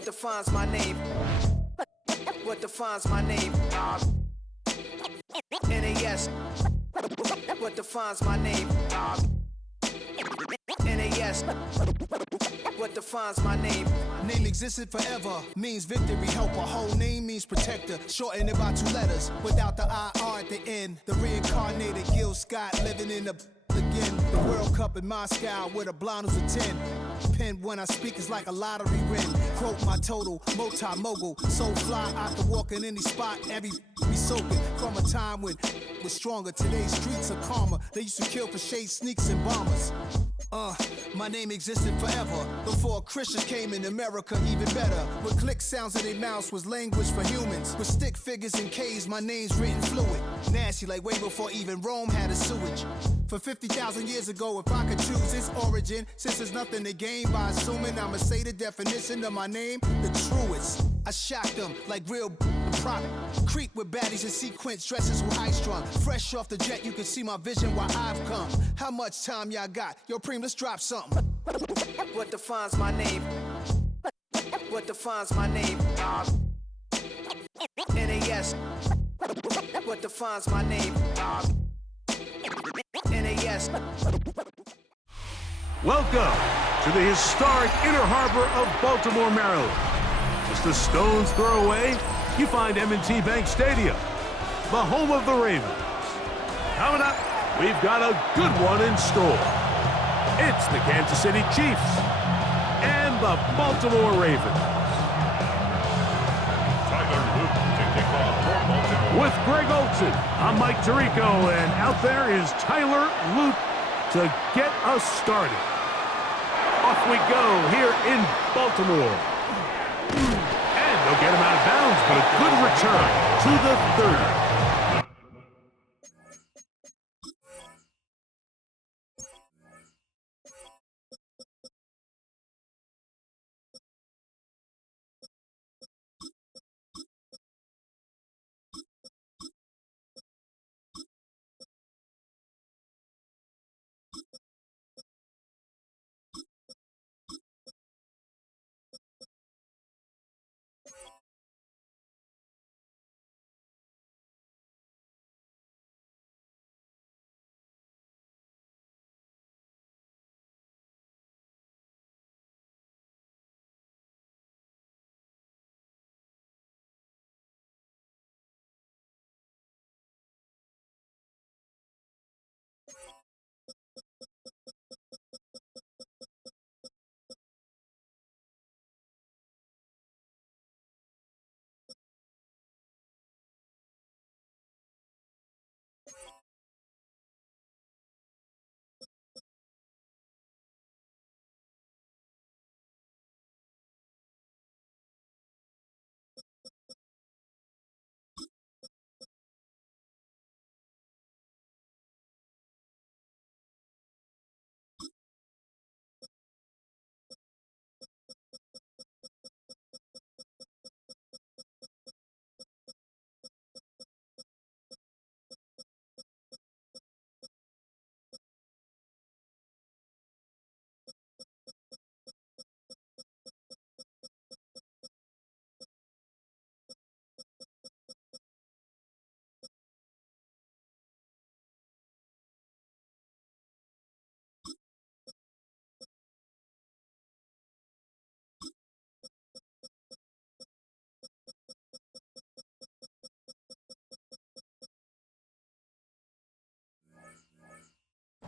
What defines my name? What defines my name? NAS. What defines my name? NAS. What defines my name? Name existed forever, means victory, helper. Whole name means protector, shortened it by 2 letters. Without the IR at the end, the reincarnated Gil Scott living in the again. The World Cup in Moscow with a blind who's a 10. Pen when I speak is like a lottery win. Quote my total, multi-mogul. So fly, I can walk in any spot, every be soaking. From a time when was stronger, today's streets are calmer. They used to kill for shade sneaks and bombers. My name existed forever. Before Christians came in America, even better. With click sounds in their mouths was language for humans. With stick figures and K's, my name's written fluid. Nasty like way before even Rome had a sewage. For 50,000 years ago, if I could choose its origin, since there's nothing to gain by assuming I'ma say the definition of my name, the truest. I shocked them like real prop. Creep with baddies in sequence, dresses with high strung. Fresh off the jet, you can see my vision why I've come. How much time y'all got? Yo, Preem, let's drop something. What defines my name? What defines my name? NAS. What defines my name? NAS. Welcome to the historic Inner Harbor of Baltimore, Maryland. Just a stone's throw away, you find M&T Bank Stadium, the home of the Ravens. Coming up, we've got a good one in store. It's the Kansas City Chiefs and the Baltimore Ravens. With Greg Olson, I'm Mike Tirico, and out there is Tyler Luke to get us started. Off we go here in Baltimore. And they'll get him out of bounds, but a good return to the 30.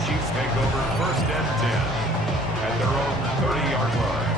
Chiefs take over 1st and 10 at their own 30-yard line.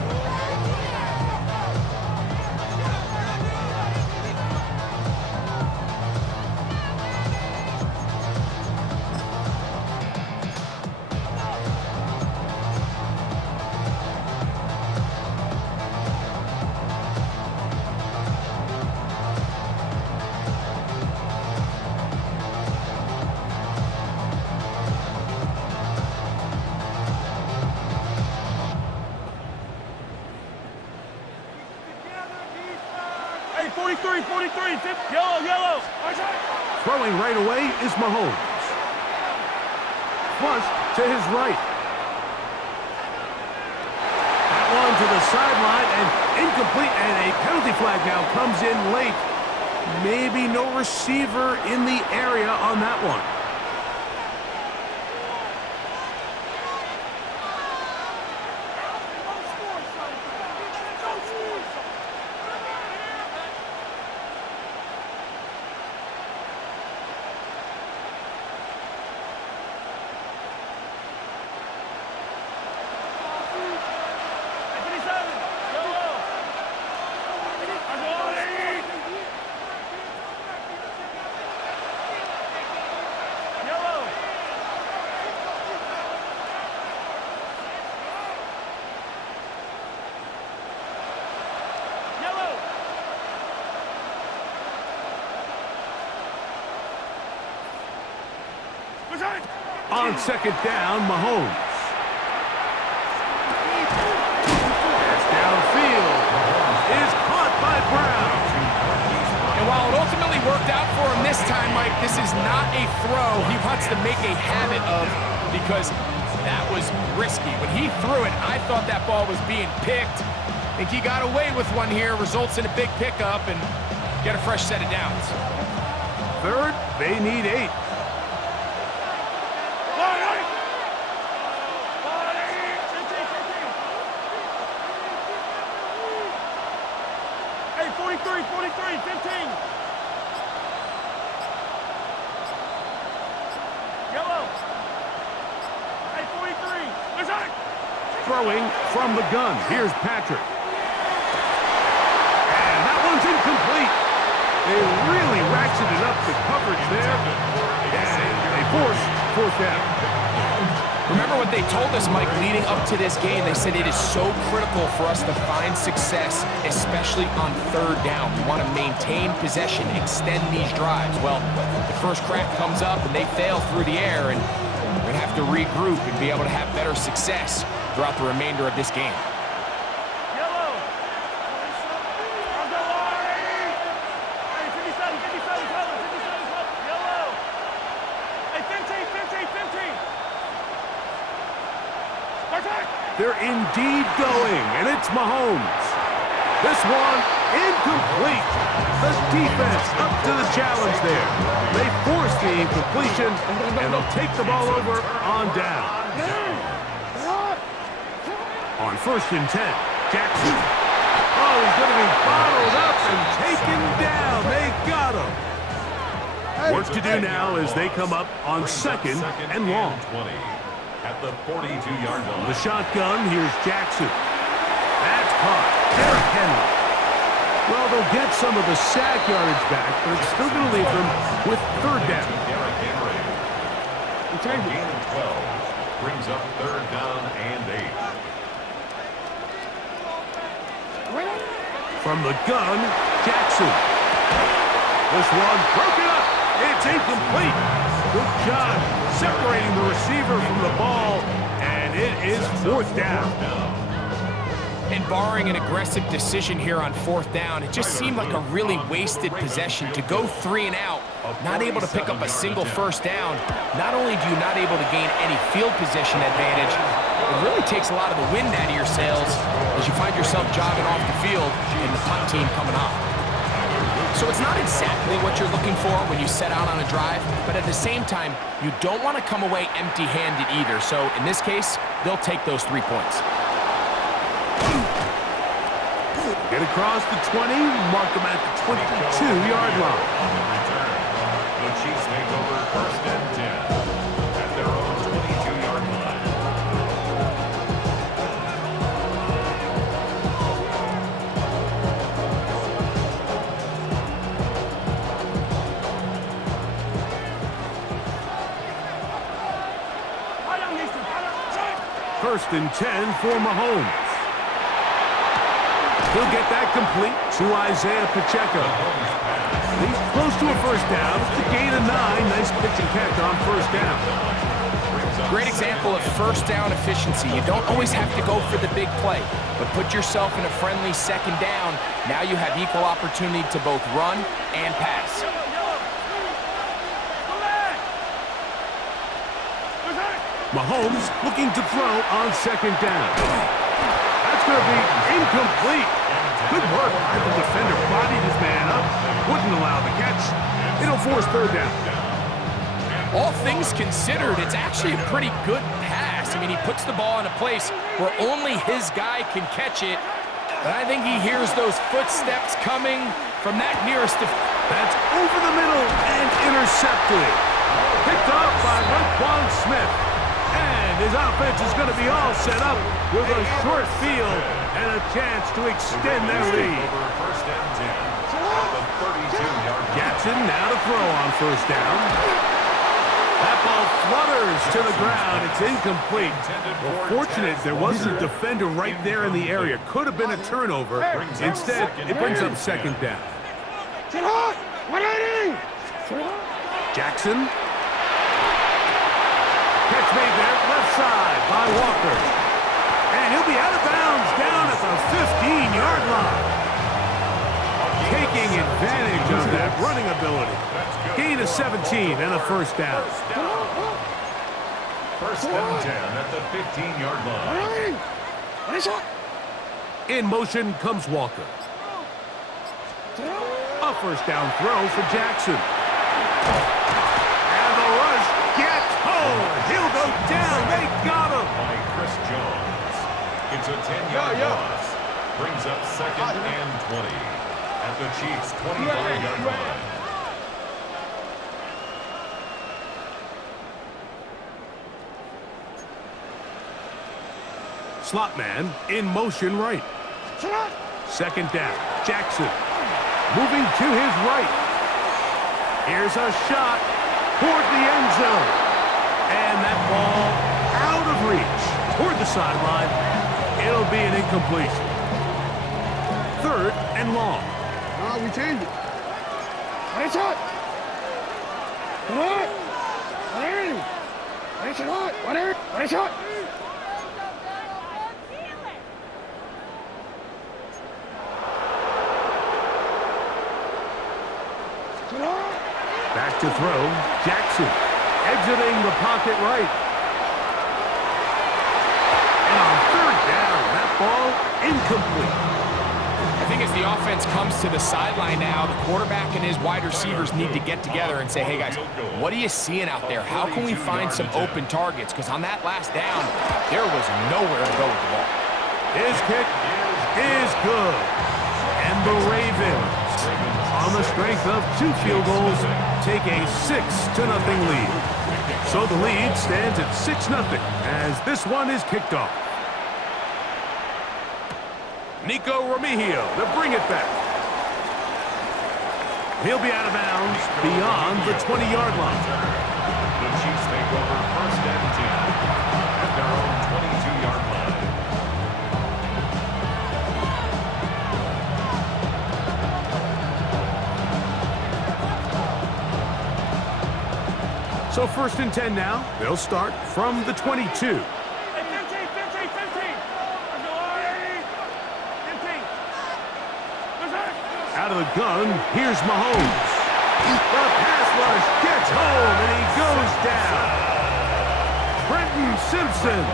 Hey, 43, yellow. Throwing right away is Mahomes. Flush to his right. That one to the sideline and incomplete, and a penalty flag now comes in late. Maybe no receiver in the area on that one. On second down, Mahomes. Pass downfield is caught by Brown. And while it ultimately worked out for him this time, Mike, this is not a throw he wants to make a habit of, because that was risky. When he threw it, I thought that ball was being picked. I think he got away with one here, results in a big pickup, and get a fresh set of downs. Third, they need 8. Throwing from the gun. Here's Patrick. And that one's incomplete. They really ratcheted up the coverage there. And they force fourth down. Remember what they told us, Mike, leading up to this game? They said it is so critical for us to find success, especially on third down. We want to maintain possession, extend these drives. Well, the first crack comes up and they fail through the air, and we're going to have to regroup and be able to have better success throughout the remainder of this game. They're indeed going, and it's Mahomes. This one incomplete. The defense up to the challenge there. They force the incompletion, and they'll take the ball over on down. On first and 10, Jackson. Oh, he's going to be bottled up and taken down. They got him. Work to do now as they come up on second and long. 20 at the 42-yard line. The shotgun, here's Jackson. That's caught. Derrick Henry. Well, they'll get some of the sack yardage back, but it's still going to leave them with third down. Derrick Henry. Gain of 12 brings up third down and 8. From the gun, Jackson. This one broken up. It's incomplete. Good job separating the receiver from the ball, and it is fourth down. And barring an aggressive decision here on fourth down, it just seemed like a really wasted possession to go 3 and out, not able to pick up a single first down. Not only do you not able to gain any field position advantage, it really takes a lot of the wind out of your sails as you find yourself jogging off the field and the punt team coming on. So it's not exactly what you're looking for when you set out on a drive, but at the same time, you don't want to come away empty-handed either. So in this case, they'll take those 3 points. Get across the 20, mark them at the 22-yard line. The Chiefs take over first and 10 at their own 22-yard line. First and 10 for Mahomes. He'll get that complete to Isaiah Pacheco. He's close to a first down. It's a gain of 9. Nice pitch and catch on first down. Great example of first down efficiency. You don't always have to go for the big play, but put yourself in a friendly second down. Now you have equal opportunity to both run and pass. Mahomes looking to throw on second down. That's That's going to be incomplete. Good work by the defender. Bodied his man up. Wouldn't allow the catch. It'll force third down. All things considered, it's actually a pretty good pass. I mean, he puts the ball in a place where only his guy can catch it. But I think he hears those footsteps coming from that nearest. That's over the middle and intercepted. Picked off by Raquan Smith. And his offense is going to be all set up with a short field and a chance to extend their lead. First and 10 at the 32-yard line. Jackson now to throw on first down. That ball flutters to the ground. It's incomplete. Well, fortunate there wasn't a defender right there in the area. Could have been a turnover. Instead, it brings up second down. Jackson. Catch made there, left side by Walker. And he'll be out of bounds down at the 15-yard line. Taking advantage of that running ability. Gain of 17 and a first down. First and 10 at the 15-yard line. In motion comes Walker. A first down throw for Jackson. And the rush gets home. He'll go down. They got him. By Chris Jones. It's a 10-yard loss. Brings up second and 20 at the Chiefs' 25-yard line. Slot man in motion right. Second down. Jackson moving to his right. Here's a shot toward the end zone. And that ball out of reach toward the sideline. It'll be an incompletion. Third and long. We changed it. Nice shot. Nice shot. Nice shot. Back to throw. Jackson exiting the pocket right. And on third down, that ball incomplete. I think as the offense comes to the sideline now, the quarterback and his wide receivers need to get together and say, hey guys, what are you seeing out there? How can we find some open targets? Because on that last down, there was nowhere to go with the ball. His kick is good. And the Ravens, on the strength of 2 field goals, take a 6-0 lead. So the lead stands at 6-0 as this one is kicked off. Nico Remigio to bring it back. He'll be out of bounds beyond the 20-yard line. The Chiefs take over first and 10 at their own 22-yard line. So first and 10 now. They'll start from the 22. Out of the gun, here's Mahomes. The pass rush gets home, and he goes down. Trenton Simpson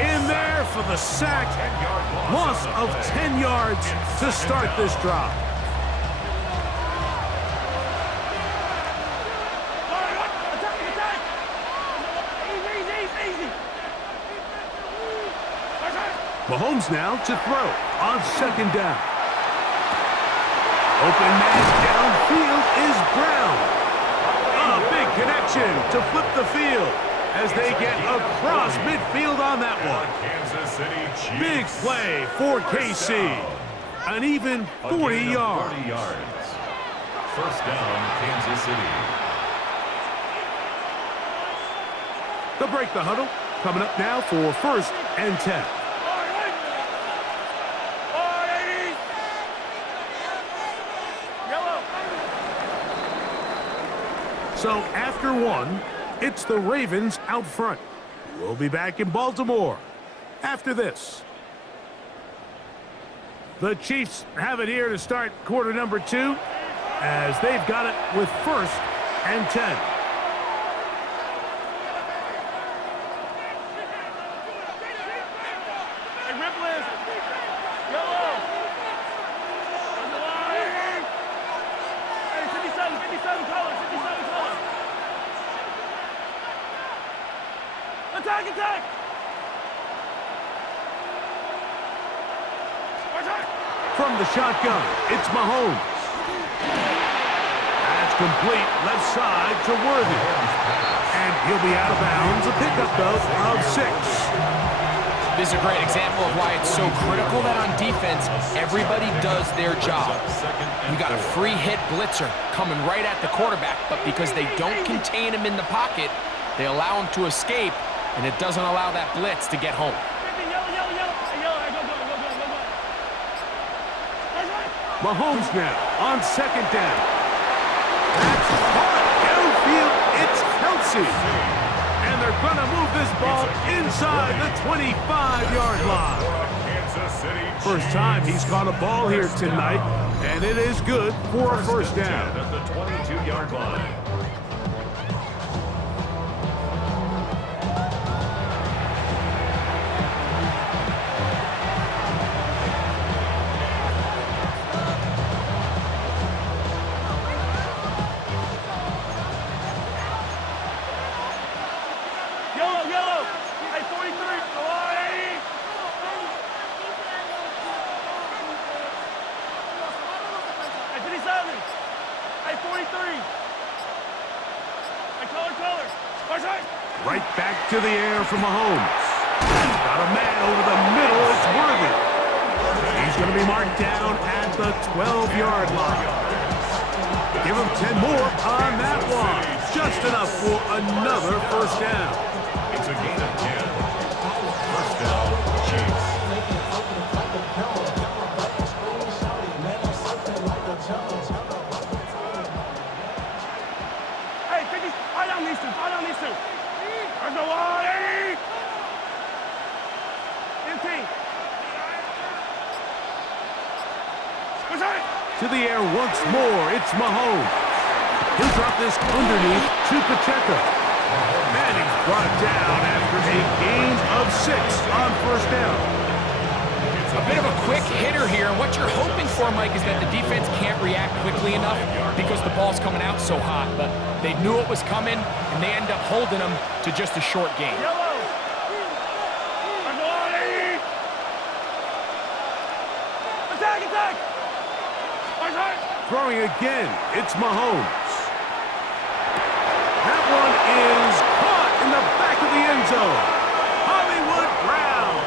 in there for the sack. Loss of 10 yards to start this drive. Mahomes now to throw on second down. Open man downfield is Brown. A big connection to flip the field as they get across midfield on that one. Kansas City Chiefs. Big play for KC. An even 40 yards. 40 yards. First down, Kansas City. They'll break the huddle. Coming up now for first and 10. So after one, it's the Ravens out front. We'll be back in Baltimore after this. The Chiefs have it here to start quarter number 2 as they've got it with first and 10. Attack, attack! From the shotgun, it's Mahomes. That's complete left side to Worthy. And he'll be out of bounds. A pickup, though, of 6. This is a great example of why it's so critical that on defense, everybody does their job. You got a free hit blitzer coming right at the quarterback, but because they don't contain him in the pocket, they allow him to escape, and it doesn't allow that blitz to get home. Mahomes now on 2nd down. That's caught downfield. It's Kelsey. And they're going to move this ball inside the 25-yard line. First time he's caught a ball here tonight, and it is good for a first down. At the 22-yard line. Yellow! Hey, 43! Go on, Eddie! Hey, 57! Hey, 43! Hey, color! Watch right! Right back to the air for Mahomes. Got a man over the middle. It's Worthy. He's going to be marked down at the 12-yard line. Give him 10 more on that one. Just enough for another first down. It's a gain of 10. First down, Chiefs. Hey, 50! Fire down these two! There's no one, Eddie! 15! Watch right! To the air once more. It's Mahomes. He'll drop this underneath to Pacheco. And he's brought down after a gain of 6 on first down. A bit of a quick hitter here. What you're hoping for, Mike, is that the defense can't react quickly enough because the ball's coming out so hot. But they knew it was coming, and they end up holding them to just a short gain. Yellow! There's no one, Eddie! Attack! Watch right! Throwing again. It's Mahomes. That one is caught in the back of the end zone. Hollywood Brown.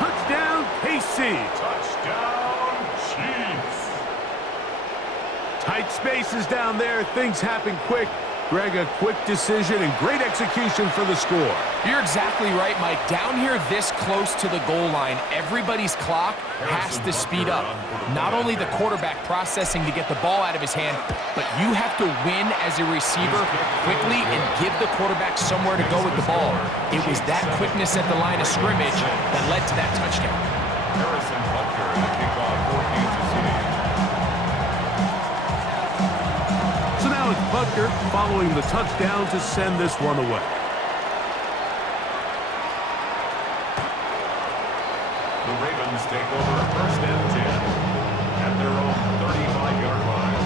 Touchdown, KC. Touchdown, Chiefs. Tight spaces down there. Things happen quick. Greg, a quick decision and great execution for the score. You're exactly right, Mike. Down here this close to the goal line, everybody's clock has to speed up. Not only the quarterback processing to get the ball out of his hand, but you have to win as a receiver quickly and give the quarterback somewhere to go with the ball. It was that quickness at the line of scrimmage that led to that touchdown. Harrison Butker in the kickoff for Kansas City. So now it's Butker following the touchdown to send this one away. The Ravens take over first and 10 at their own 35-yard line.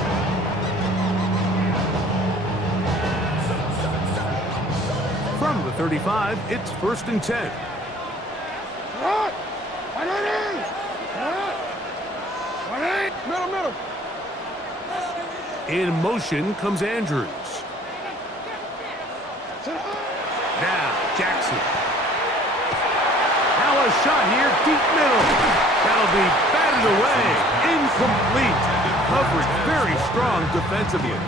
From the 35, it's first and 10. Middle! In motion comes Andrews. Now Jackson. Now a shot here, deep middle. That'll be batted away. Incomplete. Coverage very strong defensively.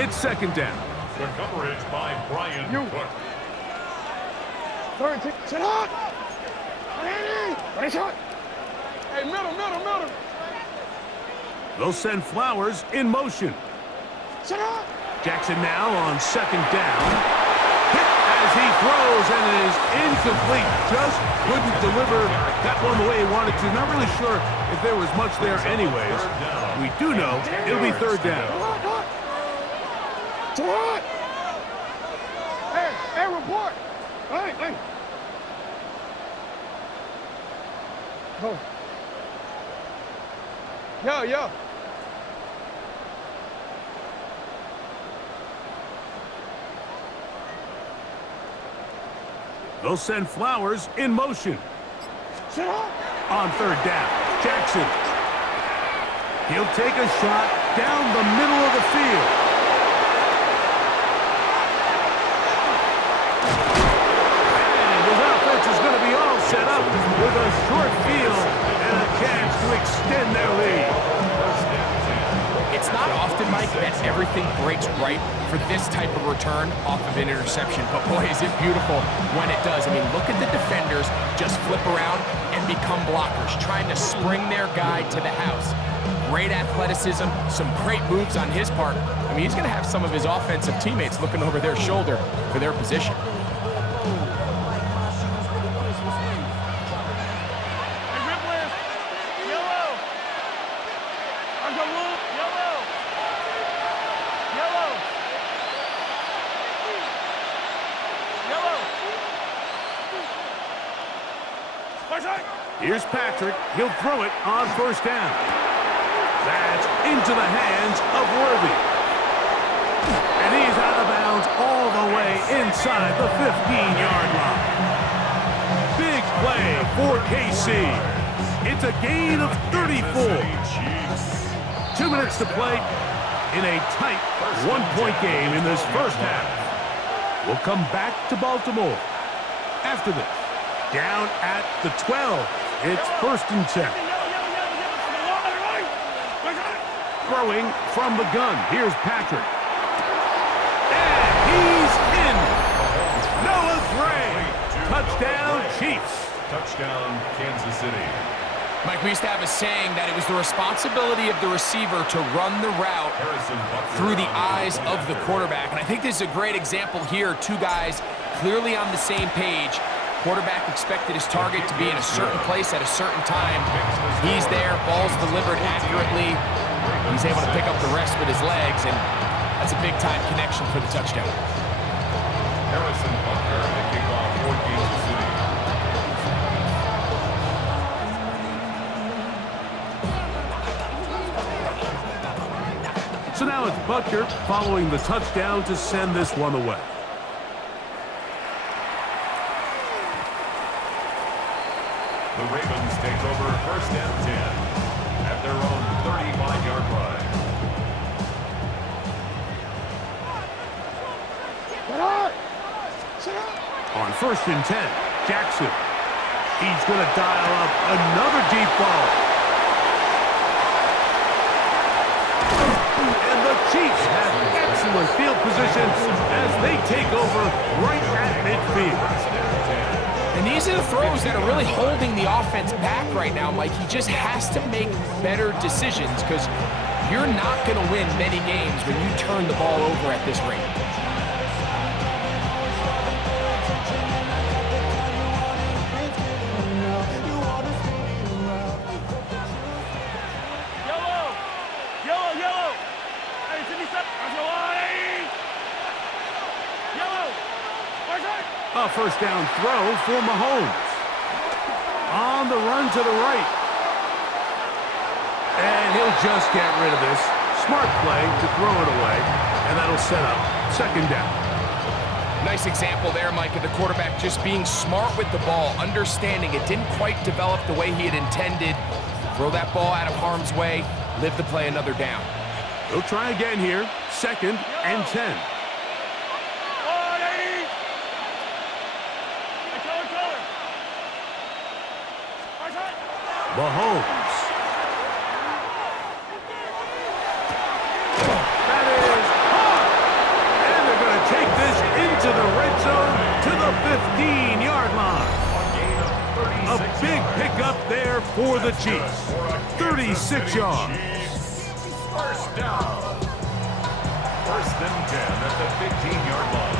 It's second down. The coverage by Brian Cook. Sit up! Hey, middle! They'll send Flowers in motion. Sit up! Jackson now on second down. Hit as he throws, and it is incomplete. Just couldn't deliver that one the way he wanted to. Not really sure if there was much there anyways. We do know it'll be third down. Hey, report! Hey! Oh. Yo. They'll send Flowers in motion. On third down, Jackson. He'll take a shot down the middle of the field. And his offense is going to be all set up with a short field and a chance to extend their lead. It's not often, Mike, that everything breaks right for this type of return off of an interception, but boy, is it beautiful when it does. I mean, look at the defenders just flip around and become blockers, trying to spring their guy to the house. Great athleticism, some great moves on his part. I mean, he's going to have some of his offensive teammates looking over their shoulder for their position. Here's Patrick. He'll throw it on first down. That's into the hands of Worthy. And he's out of bounds all the way inside the 15-yard line. Big play for KC. It's a gain of 34. 2 minutes to play in a tight one-point game in this first half. We'll come back to Baltimore after this. Down at the 12. It's 1st and 10. Throwing from the gun. Here's Patrick. And he's in. Noah Gray. Touchdown, Chiefs. Touchdown, Kansas City. Mike, we used to have a saying that it was the responsibility of the receiver to run the route through the eyes of the quarterback. And I think this is a great example here. Two guys clearly on the same page. Quarterback expected his target to be in a certain place at a certain time. He's there, ball's delivered accurately. He's able to pick up the rest with his legs, and that's a big-time connection for the touchdown. Harrison Butker, the kickoff for Kansas City. So now it's Butker following the touchdown to send this one away. The Ravens take over 1st and 10 at their own 35-yard line. On 1st and 10, Jackson. He's going to dial up another deep ball. And the Chiefs have excellent field position as they take over right at midfield. And these are the throws that are really holding the offense back right now, Mike. He just has to make better decisions because you're not going to win many games when you turn the ball over at this rate. A first down throw for Mahomes. On the run to the right. And he'll just get rid of this. Smart play to throw it away. And that'll set up 2nd down. Nice example there, Mike, of the quarterback just being smart with the ball, understanding it didn't quite develop the way he had intended. Throw that ball out of harm's way, live to play another down. He'll try again here. 2nd and 10. Mahomes. That is hard. And they're going to take this into the red zone to the 15-yard line. A big pickup there for the Chiefs. 36 yards. 1st down. 1st and 10 at the 15-yard line.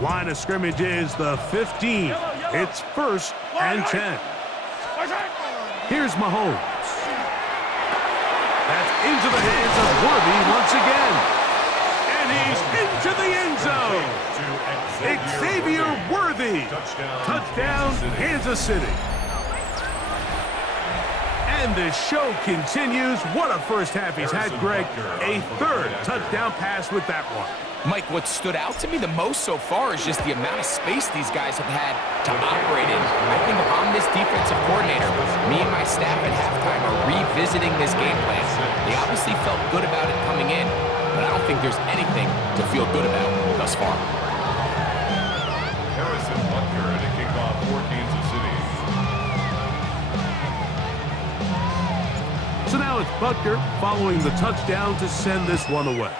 Line of scrimmage is the 15. It's 1st and 10. Here's Mahomes. That's into the hands of Worthy once again. And he's into the end zone. Xavier Worthy. Touchdown, Kansas City. And the show continues. What a first half he's had, Greg. A third touchdown pass with that one. Mike, what stood out to me the most so far is just the amount of space these guys have had to operate in. I think if I'm this defensive coordinator, me and my staff at halftime are revisiting this game plan. They obviously felt good about it coming in, but I don't think there's anything to feel good about thus far. Harrison Butker at a kickoff for Kansas City. So now it's Butker following the touchdown to send this one away.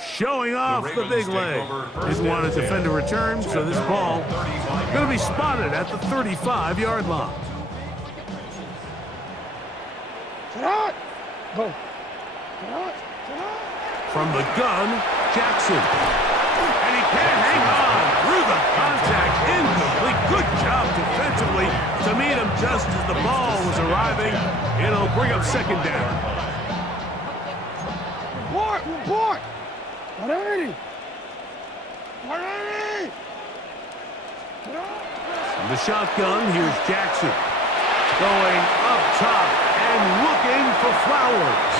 Showing off the big leg. Didn't want to defend a return, so this ball going to be spotted at the 35-yard line. Go. From the gun, Jackson. And he can't hang on through the contact. Incomplete. Good job defensively to meet him just as the ball was arriving. It'll bring up second down. Report! From the shotgun, here's Jackson. Going up top and looking for Flowers.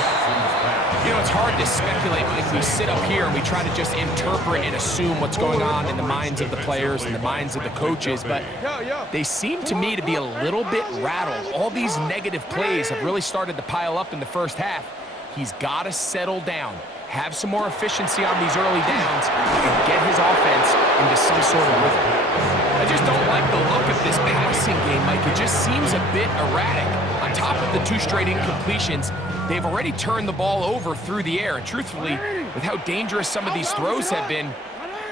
You know, it's hard to speculate, Mike. We sit up here and we try to just interpret and assume what's going on in the minds of the players and the minds of the coaches, but they seem to me to be a little bit rattled. All these negative plays have really started to pile up in the first half. He's got to settle down, have some more efficiency on these early downs, and get his offense into some sort of rhythm. I just don't like the look of this passing game, Mike. It just seems a bit erratic. On top of the 2 straight incompletions, they've already turned the ball over through the air. And truthfully, with how dangerous some of these throws have been,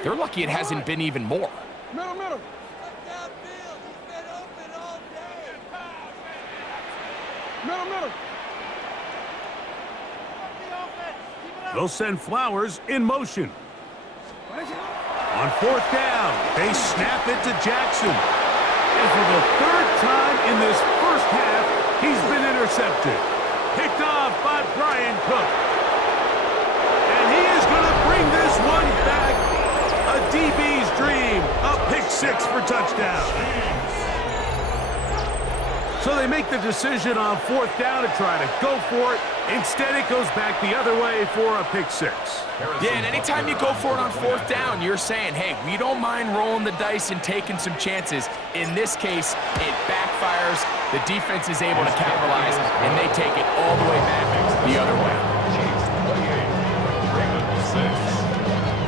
they're lucky it hasn't been even more. Middle. They'll send Flowers in motion. On fourth down, they snap it to Jackson. And for the third time in this first half, he's been intercepted. Picked off by Brian Cook. And he is going to bring this one back. A DB's dream. A pick 6 for touchdown. So they make the decision on fourth down to try to go for it. Instead, it goes back the other way for a pick 6. Yeah, and anytime you go for it on fourth down, you're saying, hey, we don't mind rolling the dice and taking some chances. In this case, it backfires. The defense is able to capitalize, and they take it all the way back the other way. Chiefs 28, Ravens 6.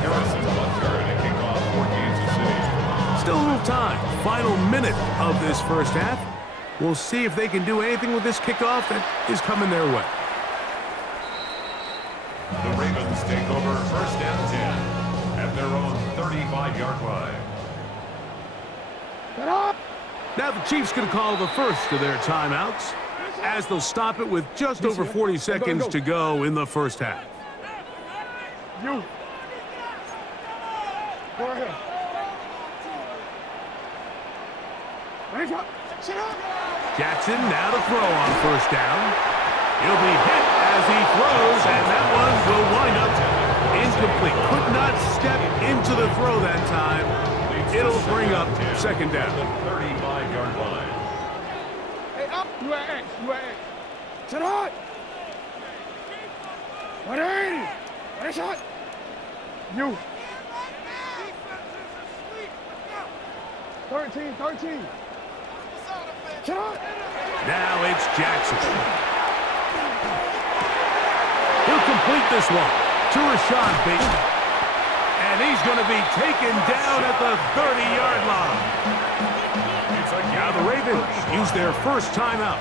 Harrison Butker at a kickoff for Kansas City. Still a little time. Final minute of this first half. We'll see if they can do anything with this kickoff that is coming their way. The Ravens take over first and 10 at their own 35-yard line. Now the Chiefs going to call the first of their timeouts as they'll stop it with just over 40 seconds to go in the first half. You. Go ahead. Jackson now to throw on first down. He'll be hit as he throws, and that one will wind up incomplete. Could not step into the throw that time. It'll bring up second down. 35-yard line. Hey, up. You at X. Shut up. 180. What a shot. You. 13. Shut up. Now it's Jackson. He'll complete this one to Rashad Bateman. And he's going to be taken down at the 30-yard line. Now the Ravens use their first timeout.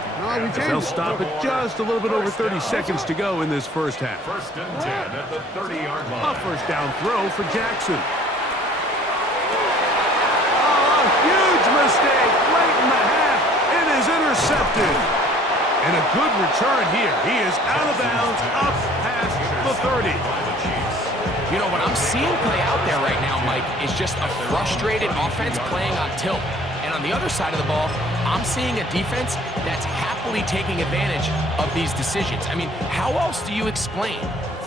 They'll stop it just a little bit over 30 seconds to go in this first half. First and 10 at the 30-yard line. A first down throw for Jackson. Oh, a huge mistake late in the half. It is intercepted. And a good return here. He is out of bounds up past the 30. You know, what I'm seeing play out there right now, Mike, is just a frustrated offense playing on tilt. And on the other side of the ball, I'm seeing a defense that's happily taking advantage of these decisions. I mean, how else do you explain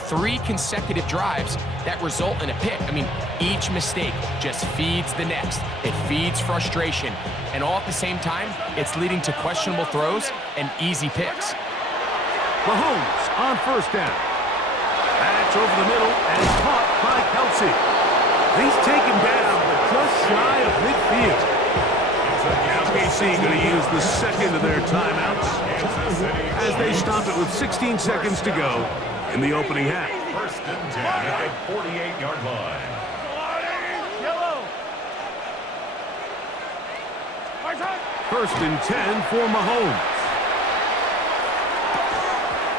3 consecutive drives that result in a pick. I mean, each mistake just feeds the next. It feeds frustration. And all at the same time, it's leading to questionable throws and easy picks. Mahomes on first down. That's over the middle and caught by Kelsey. He's taken down, but just shy of midfield. Now KC going to use the second of their timeouts as they stop it with 16 seconds to go in the opening half. First and 10 at the 48-yard line. First and 10 for Mahomes.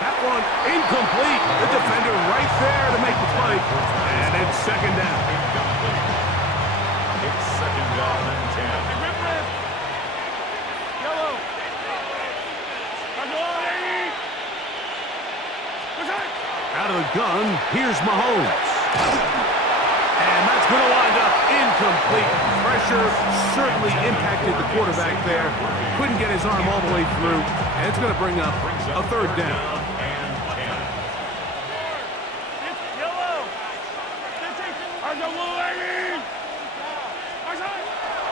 That one incomplete. The defender right there to make the play. And it's second down. Incomplete. It's second down and 10. Out of the gun, here's Mahomes. And that's going to wind up incomplete. Pressure certainly impacted the quarterback there. Couldn't get his arm all the way through. And it's going to bring up a third down.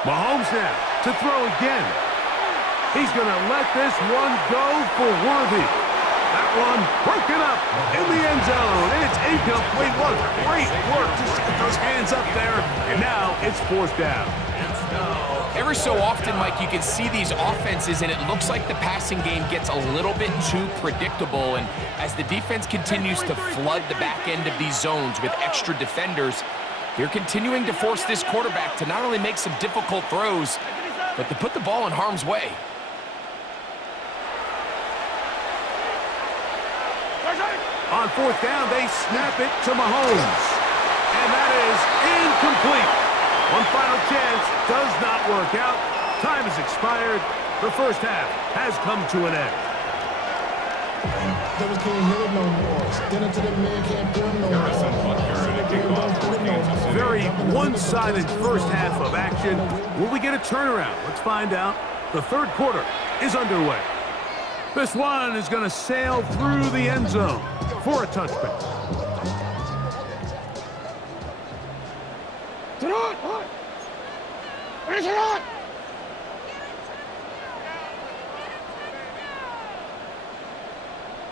Mahomes now to throw again. He's going to let this one go for Worthy. That one broken up in the end zone. And it's incomplete. What great work to set those hands up there. And now it's fourth down. Every so often, Mike, you can see these offenses, and it looks like the passing game gets a little bit too predictable. And as the defense continues to flood the back end of these zones with extra defenders, they're continuing to force this quarterback to not only make some difficult throws, but to put the ball in harm's way. On fourth down, they snap it to Mahomes. And that is incomplete. One final chance does not work out. Time has expired. The first half has come to an end. Devils can't hear it no more. Get into the man, can't do no more. Very one-sided first half of action. Will we get a turnaround? Let's find out. The third quarter is underway. This one is going to sail through the end zone for a touchback.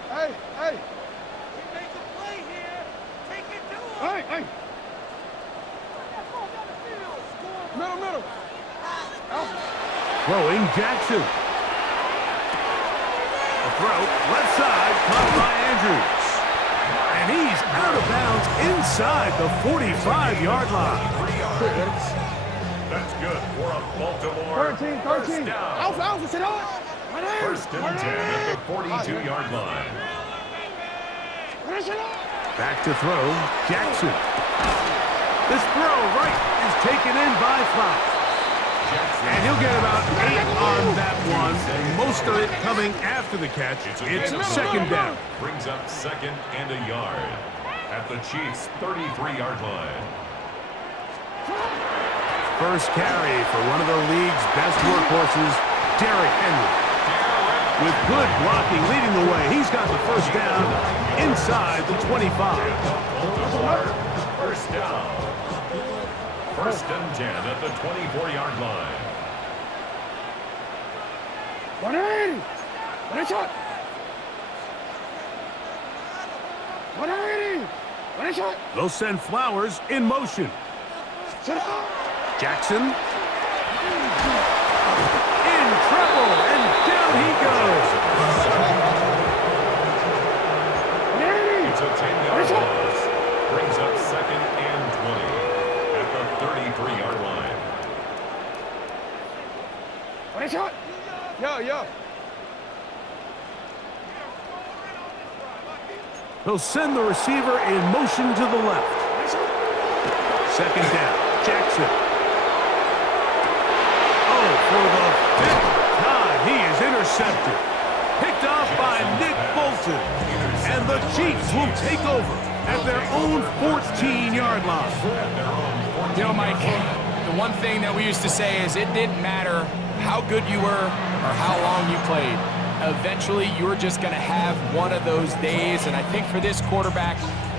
Hey, hey. We make a play here. Take it to him. Hey, hey. Middle. Throwing Jackson. A throw, left side, caught by Andrews. And he's out of bounds inside the 45-yard line. That's good for a Baltimore 13. first down. Alpha, sit down. First and 10 at the 42-yard line. Back to throw, Jackson. This throw right is taken in by Flowers. And he'll get about 8 on that one. Most of it coming after the catch. It's second down. Brings up second and a yard at the Chiefs' 33-yard line. First carry for one of the league's best workhorses, Derrick Henry. With good blocking leading the way, he's got the first down inside the 25. First down. First and 10 at the 24-yard line. 180. What a shot. 180. What a shot. They'll send Flowers in motion. Jackson. In trouble, and down he goes. It's a 10-yard loss. Brings up second and 20 at the 33-yard line. What a shot. Yo. He'll send the receiver in motion to the left. Second down, Jackson. Oh, for the fifth time, he is intercepted. Picked off by Nick Bolton. And the Chiefs will take over at their own 14-yard line. You know, Mike, the one thing that we used to say is it didn't matter how good you were or how long you played. Eventually, you're just going to have one of those days, and I think for this quarterback,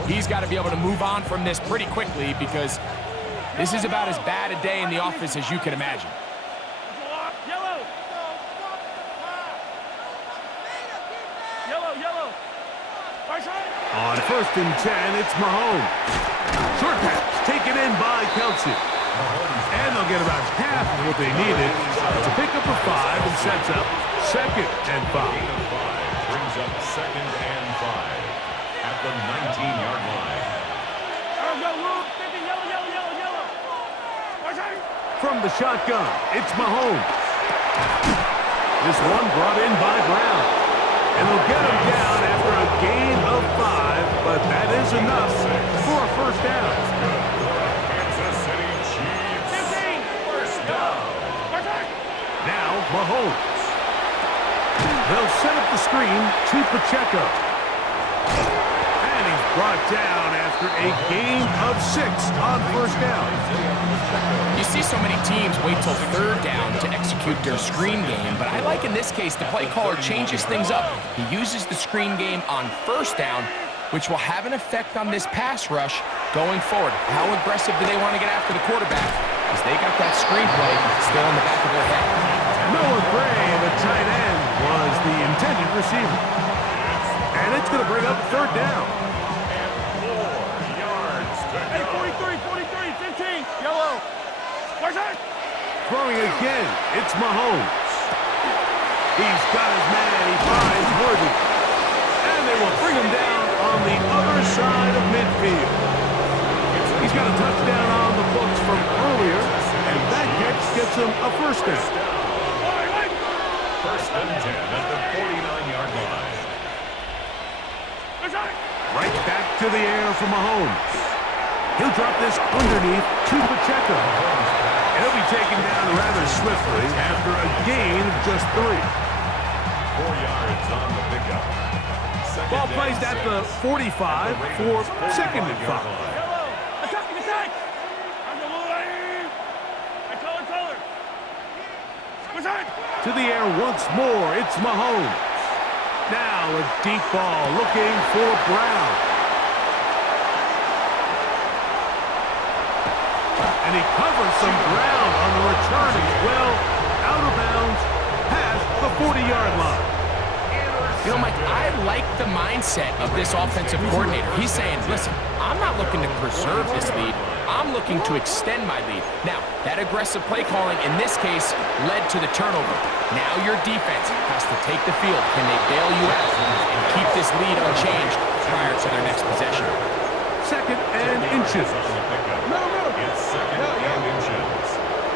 He's got to be able to move on from this pretty quickly because this is about as bad a day in the office as you can imagine. Yellow. Yellow, yellow. On 1st and 10, it's Mahomes. Short pass taken in by Kelsey. And they'll get about half of what they needed to pick up a 5 and sets up 2nd and 5. Brings up 2nd and 5 at the 19-yard line. From the shotgun, it's Mahomes. This one brought in by Brown. And they'll get him down after a gain of 5, but that is enough for a 1st down. Kansas City Chiefs. 1st down. Now, Mahomes. They'll set up the screen to Pacheco. And he's brought down after a gain of 6 on 1st down. You see so many teams wait till 3rd down to execute their screen game, but I like in this case the play caller changes things up. He uses the screen game on 1st down, which will have an effect on this pass rush going forward. How aggressive do they want to get after the quarterback? Because they got that screen play still in the back of their head. Noah Gray, the tight end, was the intended receiver. And it's going to bring up 3rd down. And 4 yards to Hey, go. 43, 15. Yellow. Throwing again, it's Mahomes. He's got his man, he finds Worthy. And they will bring him down on the other side of midfield. He's got a touchdown on the books from earlier, and that catch gets him a 1st down. 1st and 10 at the 49-yard line. Right back to the air for Mahomes. He'll drop this underneath to Pacheco. He'll be taken down rather swiftly after a gain of just 3. 4 yards on the pickup. Ball placed at the 45 for 2nd and 5. Yellow. Attacking attack. To the air once more, it's Mahomes. Now a deep ball looking for Brown. And he covers some ground on the return as well. Out of bounds, past the 40-yard line. You know, Mike, I like the mindset of this offensive coordinator. He's saying, listen, I'm not looking to preserve this lead. I'm looking to extend my lead. Now, that aggressive play calling in this case led to the turnover. Now your defense has to take the field. Can they bail you out and keep this lead unchanged prior to their next possession? 2nd and inches. It's 2nd and inches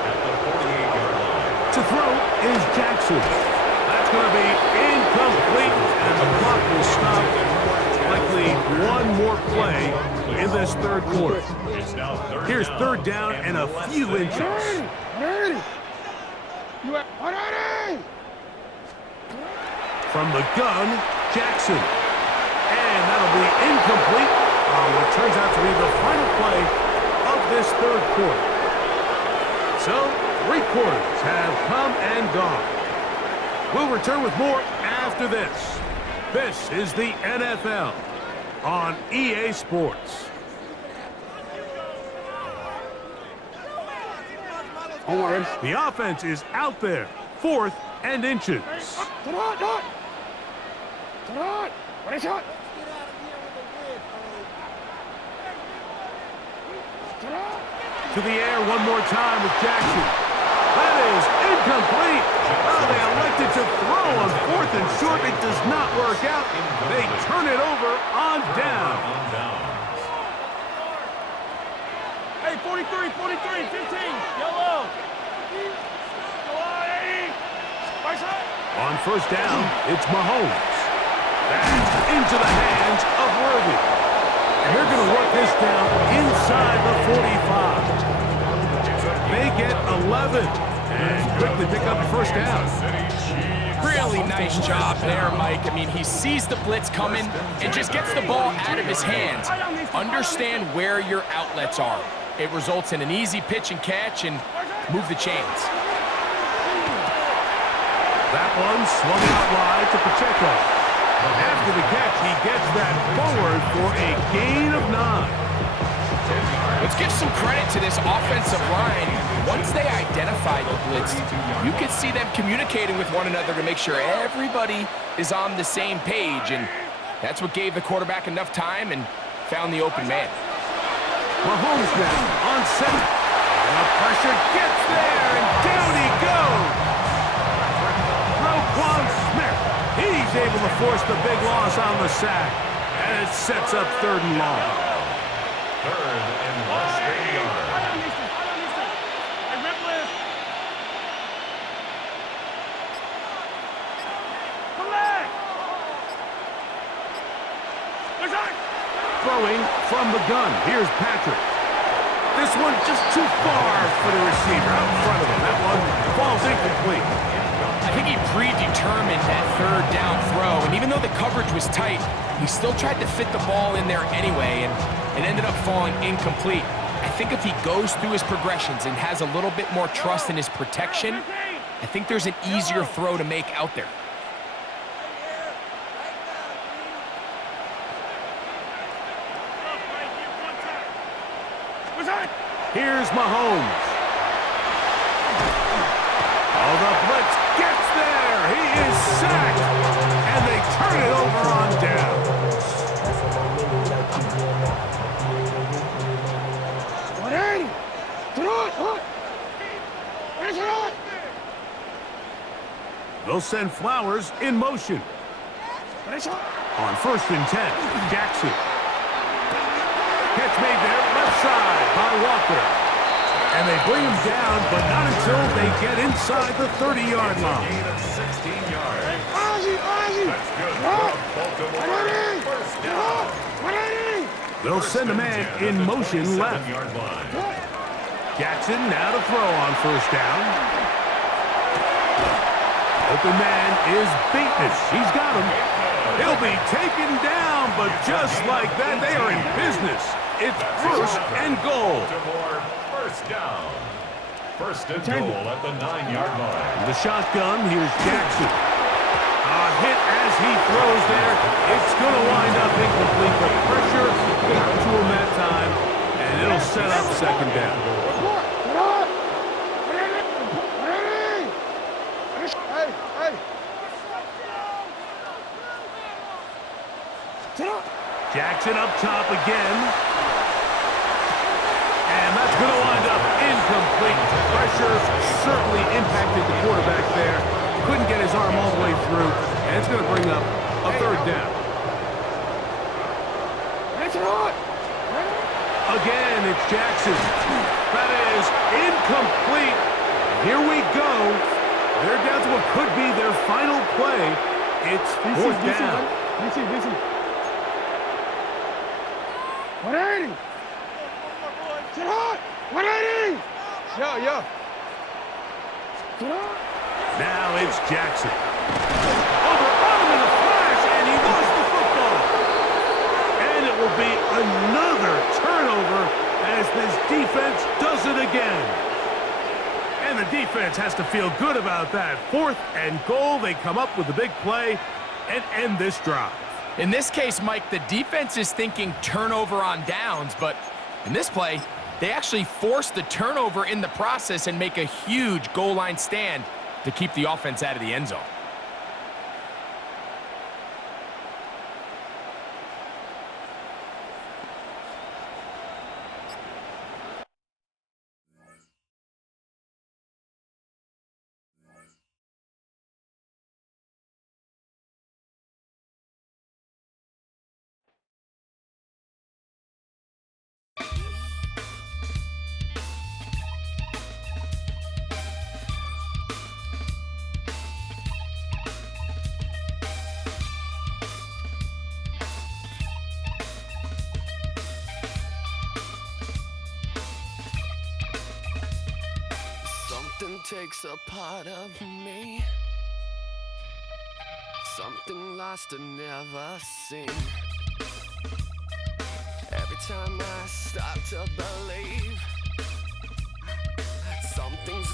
at the 48-yard line. To throw is Jackson. That's going to be incomplete, and the clock will stop. Likely one more play in this 3rd quarter. It's now 3rd Here's down 3rd down and a few inches. From the gun, Jackson. And that'll be incomplete on what turns out to be the final play of this 3rd quarter. So, 3 quarters have come and gone. We'll return with more after this. This is the NFL on EA Sports. The offense is out there. 4th and inches. To the air one more time with Jackson. That is incomplete. Oh, they elected to throw on 4th and short. It does not work out. They turn it over on down. Hey, 43, 15. Yellow. On 1st down, it's Mahomes. That's into the hands of Worthy. And they're going to work this down inside the 45. They get 11 and quickly pick up the 1st down. Really nice job there, Mike. I mean, he sees the blitz coming and just gets the ball out of his hands. Understand where your outlets are. It results in an easy pitch and catch and move the chains. That one swung out wide to Pacheco. After the catch, he gets that forward for a gain of 9. Let's give some credit to this offensive line. Once they identified the blitz, you could see them communicating with one another to make sure everybody is on the same page, and that's what gave the quarterback enough time and found the open man. Mahomes now on center. The pressure gets there, and down he goes. Roquan Smith. He's able to force the big loss on the sack, and it sets up 3rd and long. 3rd and less than a yard. Throwing from the gun. Here's Patrick. This one just too far for the receiver out in front of him. That one falls incomplete. I think he predetermined that 3rd down throw, and even though the coverage was tight, he still tried to fit the ball in there anyway, and it ended up falling incomplete. I think if he goes through his progressions and has a little bit more trust in his protection, I think there's an easier throw to make out there. Here's Mahomes. Oh, the blitz gets there. He is sacked, and they turn it over on down. They'll send Flowers in motion. On 1st and 10, Jackson. Catch made there, left side by Walker. And they bring him down, but not until they get inside the 30-yard line. Gain of 16 yards. That's good for Baltimore. 1st down. They'll send a man in motion left. 27-yard line. Jackson now to throw on 1st down. Open man is Bateman. He's got him. He'll be taken down, but just like that, they are in business. It's 1st and goal. Baltimore, 1st down. 1st and goal at the 9-yard line. The shotgun, here's Jackson. A hit as he throws there. It's going to wind up incomplete. The pressure got to him that time, and it'll set up 2nd down. Jackson up top again. And that's going to wind up incomplete. Pressure certainly impacted the quarterback there. Couldn't get his arm all the way through. And it's going to bring up a 3rd down. Again, it's Jackson. That is incomplete. Here we go. They're down to what could be their final play. It's 4th down. 180! Sit hot! 180! Yo. Now it's Jackson. Overrun him in a flash, and he lost the football. And it will be another turnover as this defense does it again. And the defense has to feel good about that. 4th and goal, they come up with a big play and end this drive. In this case, Mike, the defense is thinking turnover on downs, but in this play, they actually force the turnover in the process and make a huge goal line stand to keep the offense out of the end zone. Something takes a part of me. Something lost and never seen. Every time I start to believe something's